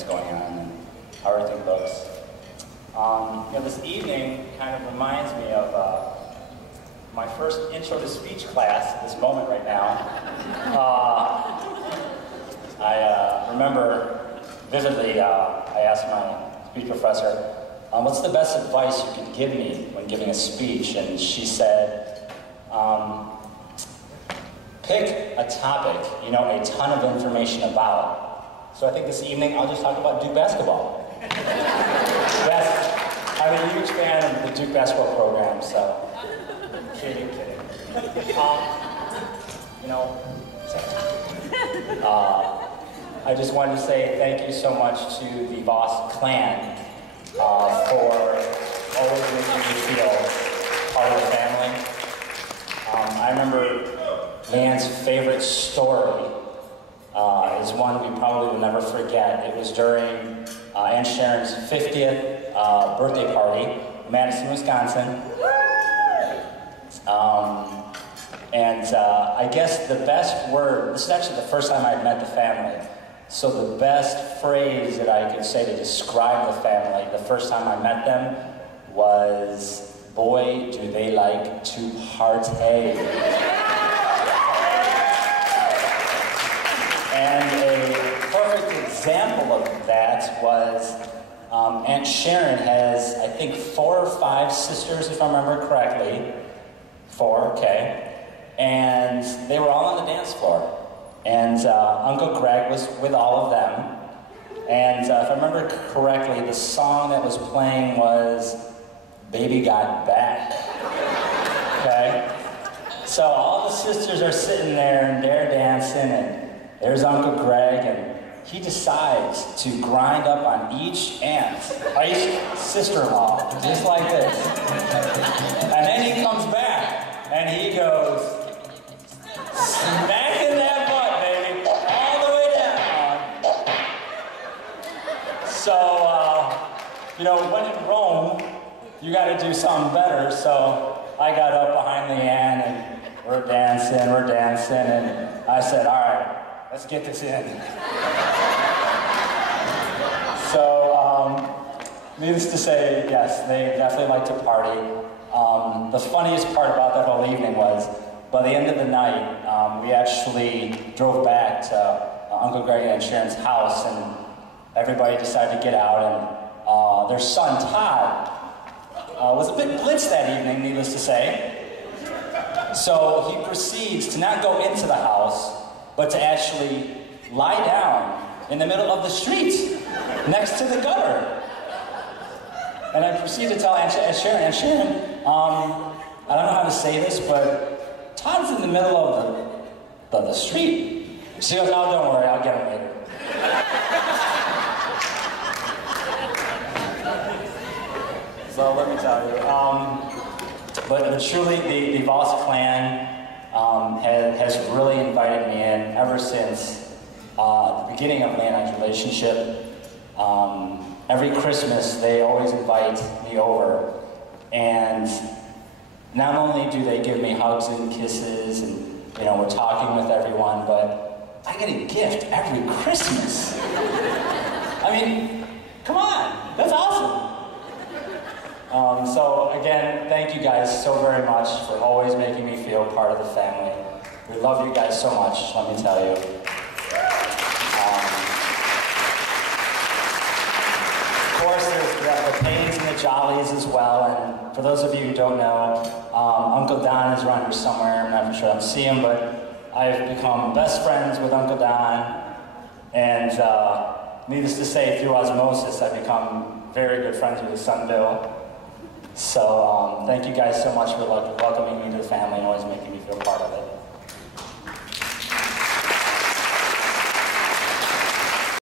what's going on and how everything looks. This evening kind of reminds me of my first intro to speech class, this moment right now. I remember vividly, I asked my speech professor, what's the best advice you could give me when giving a speech? And she said, pick a topic you know a ton of information about. So I think this evening I'll just talk about Duke basketball. Yes, I'm a huge fan of the Duke basketball program, so kidding. I just wanted to say thank you so much to the Voss clan for always making me feel part of the family. I remember Leanne's favorite story is one we probably will never forget. It was during Aunt Sharon's 50th birthday party in Madison, Wisconsin. I guess the best word, this is actually the first time I'd met the family, so the best phrase that I could say to describe the family the first time I met them was, boy, do they like to party. And a perfect example of that was Aunt Sharon has, I think, 4 or 5 sisters, if I remember correctly. 4, okay. And they were all on the dance floor. And Uncle Greg was with all of them. And if I remember correctly, the song that was playing was Baby Got Back. Okay? So all the sisters are sitting there and they're dancing, and there's Uncle Greg, and he decides to grind up on each sister-in-law, just like this. And then he comes back, and he goes, smacking that butt, baby, all the way down. So, when in Rome, you got to do something better. So I got up behind Leanne, and we're dancing, and I said, all right, let's get this in. So, needless to say, yes, they definitely like to party. The funniest part about that whole evening was, by the end of the night, we actually drove back to Uncle Greg and Sharon's house, and everybody decided to get out, and their son, Todd, was a bit blitzed that evening, needless to say. So he proceeds to not go into the house, but to actually lie down in the middle of the street, next to the gutter. And I proceed to tell Aunt Sharon, I don't know how to say this, but Todd's in the middle of the street. She goes, oh, don't worry, I'll get him later. So let me tell you, but truly the Voss clan has really invited me in ever since the beginning of Leanne and I's relationship. Every Christmas, they always invite me over, and not only do they give me hugs and kisses, and we're talking with everyone, but I get a gift every Christmas. I mean, come on, that's awesome. So again, thank you guys so very much for always making me feel part of the family. We love you guys so much, let me tell you. Of course, there's the pains and the jollies as well, and for those of you who don't know, Uncle Don is around here somewhere. I'm not for sure I don't see him, but I've become best friends with Uncle Don, and needless to say, through osmosis, I've become very good friends with his son, Bill. So thank you guys so much for welcoming me to the family and always making me feel part of it.